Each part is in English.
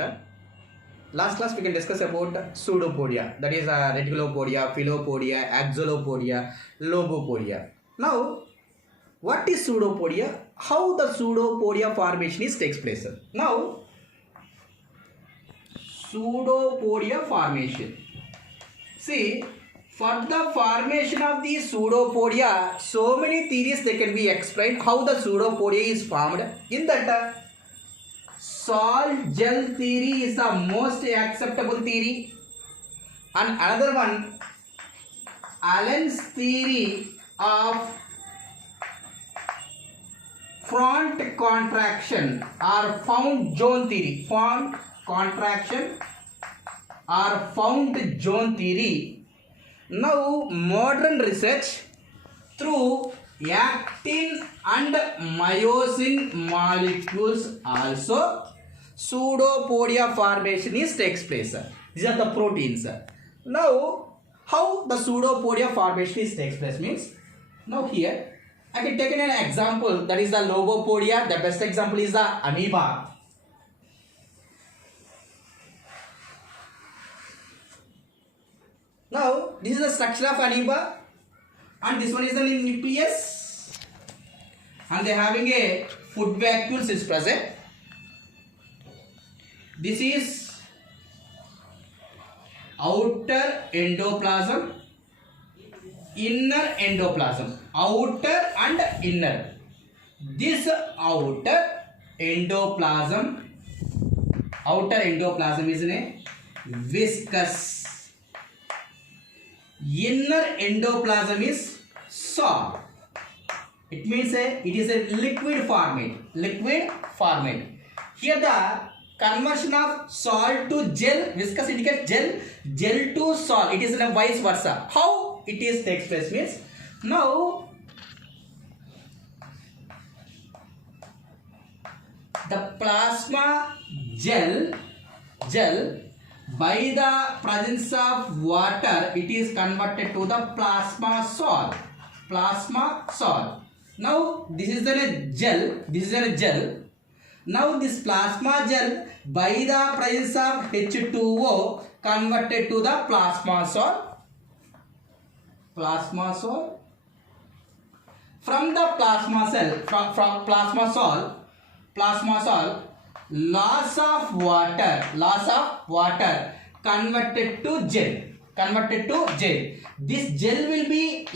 chapter. Last class we can discuss about pseudopodia, that is reticulopodia, philopodia, axolopodia, lobopodia. Now, what is pseudopodia? How the pseudopodia formation takes place? Now, pseudopodia formation. See, for the formation of the pseudopodia, so many theories they can be explained how the pseudopodia is formed. In that, salt gel theory is the most acceptable theory, and another one, Allen's theory of front contraction or found zone theory. Front contraction or found zone theory. Now modern research through actin and myosin molecules also pseudopodia formation takes place. These are the proteins. Now how the pseudopodia formation takes place means, now here I can take an example, that is the lobopodia. The best example is the amoeba. Now this is the structure of amoeba, and this one is the nucleus, and they having a food vacuole is present. This is outer endoplasm, inner endoplasm, outer and inner. This outer endoplasm is a viscous. Inner endoplasm is solid. It means it is a liquid format. Here the conversion of salt to gel, viscous indicates gel to salt. It is in a vice versa. How it is takes place means, now the plasma gel by the presence of water, it is converted to the plasma salt. Now this is a gel. Now this plasma gel by the presence of H2O converted to the plasma salt. From the plasma salt, loss of water converted to gel. This gel will be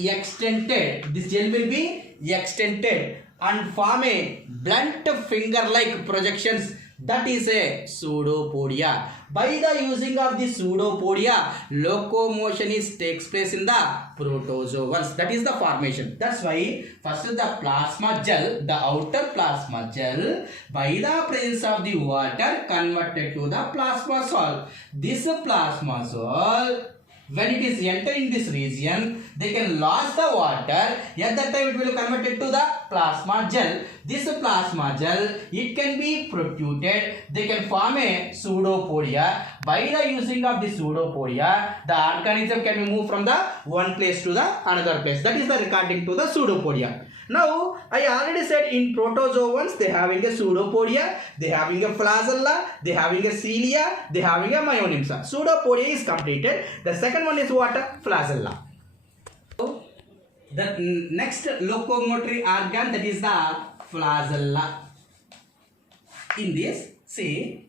extended and form a blunt finger like projections. That is a pseudopodia. By the using of the pseudopodia, locomotion takes place in the protozoans. That is the formation. That's why first the plasma gel, the outer plasma gel, by the presence of the water converted to the plasma salt. This plasma salt, when it is entering this region, they can lose the water. At that time it will convert it to the plasma gel. This plasma gel, it can be protruded. They can form a pseudopodia. By the using of the pseudopodia, the organism can be moved from the one place to the another place. That is the regarding to the pseudopodia. Now, I already said in protozoans, they having a pseudopodia, they having a flagella, they having a cilia, they having a myonyms. Pseudopodia is completed. The second one is what? Flagella. So, the next locomotory organ, that is the flagella. In this, see,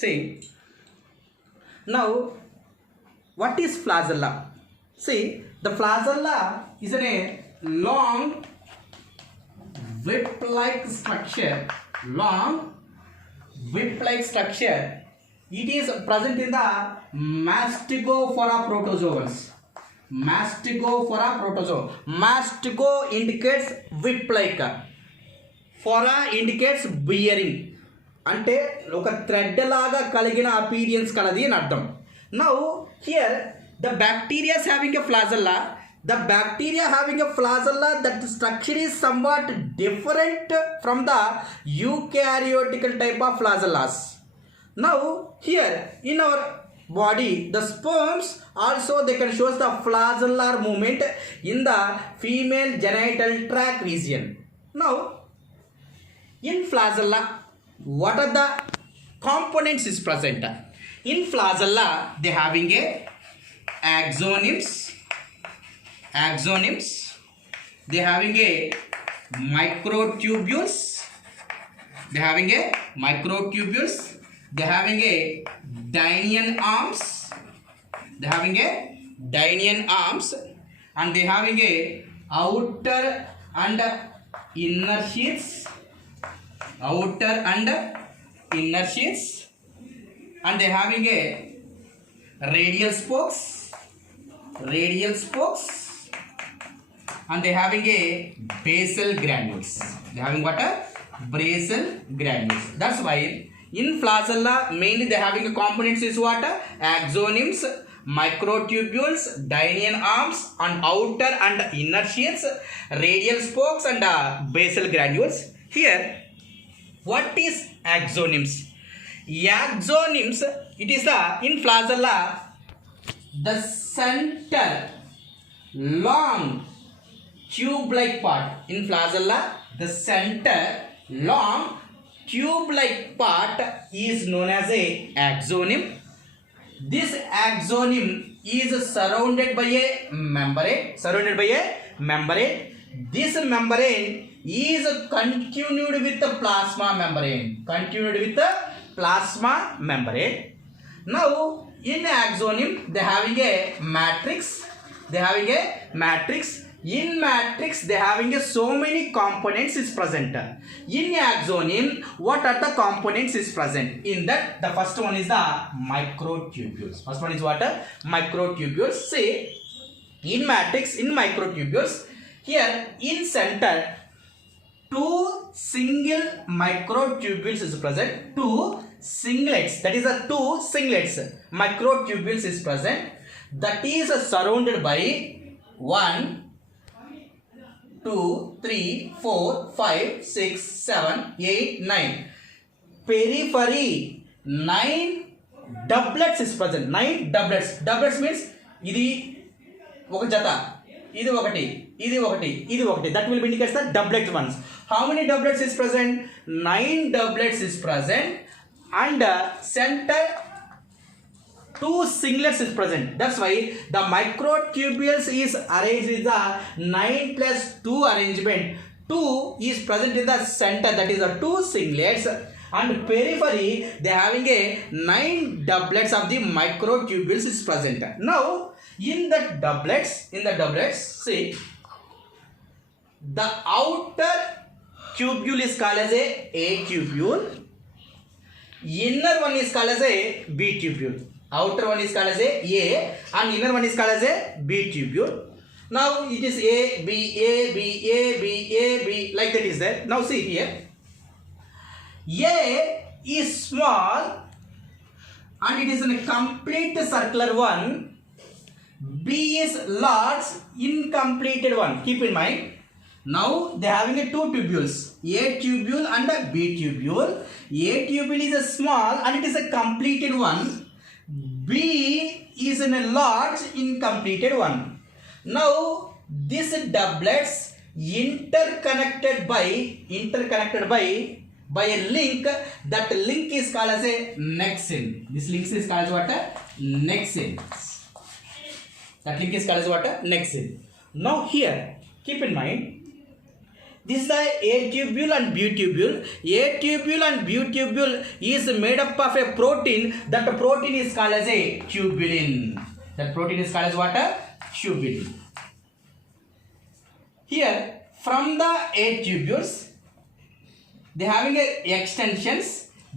See, now what is flagella? See, the flagella is a long whip-like structure. Long whip-like structure. It is present in the mastigophora protozoans. Mastigophora protozoa. Mastigo indicates whip-like. Phora indicates bearing. అంటే ఒక thread లాగా కలిగిన appearance కలది అని అర్థం. Now here the bacteria having a flagella. The bacteria having a flagella, that structure is somewhat different from the eukaryotical type of flagellas. Now here in our body, the sperms also they can show the flagellar movement in the female genital tract region. Now in flagella, what are the components is present? In flagella, they having a axonyms. They having a microtubules. They having a dynean arms. And they having a outer and inner sheaths. And they having a radial spokes. And they having a basal granules. They having what? Basal granules. That's why in flagella mainly they having a components is what? Axonyms, microtubules, dynean arms, and outer and inner sheaths, radial spokes, and basal granules. Here, what is axonyms? Axonyms, it is the in flagella the center long tube-like part. In flagella, the center long tube-like part is known as a axonym. This axonym is surrounded by a membrane. This membrane is continued with the plasma membrane. Now, in axonym, they having a matrix. In matrix, they having a so many components is present. In axonym, what are the components is present? In that, the first one is the microtubules. First one is what? Microtubules. Say, in matrix, in microtubules, here in center, two single microtubules is present. Two singlets, that is a two singlets. Microtubules is present. That is surrounded by 1, 2, 3, 4, 5, 6, 7, 8, 9. Periphery, 9 doublets is present. 9 doublets. Doublets means ఇది ఒక జత, ఇది ఒకటి, ఇది ఒకటి, ఇది ఒకటి. That will indicate the doublet ones. How many doublets is present? 9 doublets is present, and center 2 singlets is present. That's why the microtubules is arranged in the 9 plus 2 arrangement. 2 is present in the center, that is the 2 singlets, and periphery they having a 9 doublets of the microtubules is present. Now in the doublets, see, the outer tubule is called as a tubule. Inner one is called as a B tubule. Outer one is called as a and inner one is called as a B tubule. Now it is A, B, like that is there. Now see here. A is small and it is a complete circular one. B is large, incompleted one. Keep in mind. Now they are having a 2 tubules, A tubule and a B tubule. A tubule is a small and it is a completed one. B is in a large incompleted one. Now these doublets interconnected by a link. That link is called as a nexin. This link is called as what? Nexin. That link is called as what? Nexin. Now here, keep in mind, This is the A tubule and B tubule. A tubule and B tubule is made up of a protein. That protein is called as a tubulin. That protein is called as what? Tubulin. Here, from the A tubules, they having a extensions.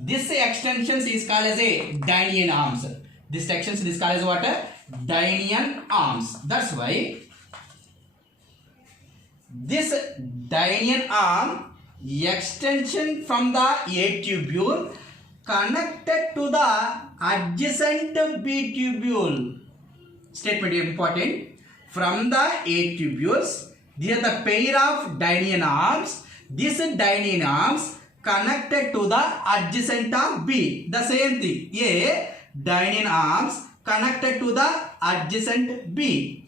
This extensions is called as a dynean arms. This extension is called as what? Dynean arms. That's why this dynean arm extension from the A tubule connected to the adjacent B tubule. Statement important. From the A tubules, these are the pair of dynean arms. This dynean arms connected to the adjacent of B. The same thing. A dynean arms connected to the adjacent B.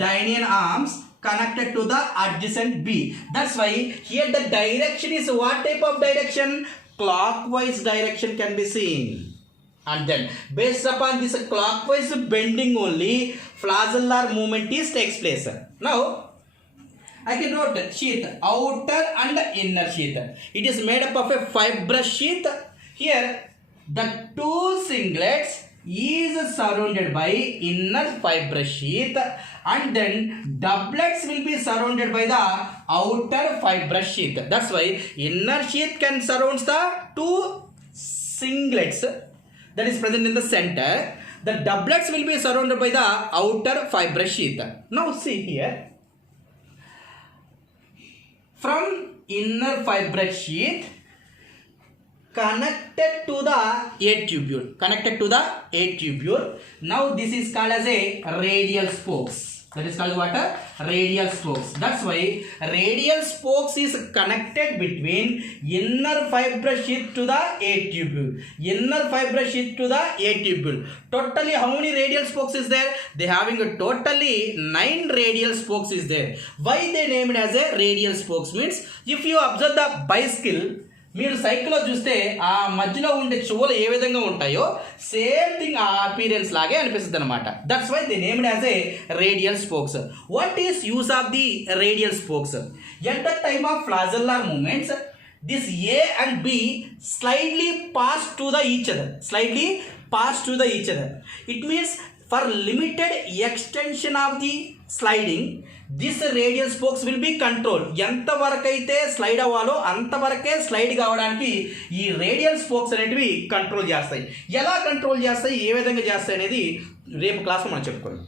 Dynean arms connected to the adjacent B. That's why here the direction is what type of direction? Clockwise direction can be seen. And then based upon this clockwise bending only, flagellar movement is takes place. Now I can note sheath, outer and inner sheath. It is made up of a fibrous sheath. Here the two singlets is surrounded by inner fibrous sheath, and then doublets will be surrounded by the outer fibrous sheath. That's why inner sheath can surround the two singlets that is present in the center. The doublets will be surrounded by the outer fibrous sheath. Now see here, from inner fibrous sheath connected to the A tubule. Connected to the A tubule. Now this is called as a radial spokes. That is called what? Radial spokes. That's why radial spokes is connected between inner fibrous sheath to the A tubule. Inner fibrous sheath to the A tubule. Totally how many radial spokes is there? They having a totally 9 radial spokes is there. Why they named as a radial spokes means, if you observe the bicycle, మీరు సైకిల్లో చూస్తే ఆ మధ్యలో ఉండే చెవులు ఏ విధంగా ఉంటాయో same thing ఆ అపీరెన్స్ లాగే అనిపిస్తుంది అనమాట. That's why they named as a radial spokes. What is use of the radial spokes? At the time of flagellar movements, this A and B slightly pass to the each other. Slightly pass to the each other. It means for limited extension of the sliding, this radial spokes will be controlled. ఎంత వరకు అయితే slide అవ్వాలో అంతవరకే slide కావడానికి ఈ radial spokes అనేటివి control చేస్తాయి. ఎలా కంట్రోల్ చేస్తాయి, ఏ విధంగా చేస్తాయి అనేది రేపు క్లాస్లో మనం చెప్పుకుందాం.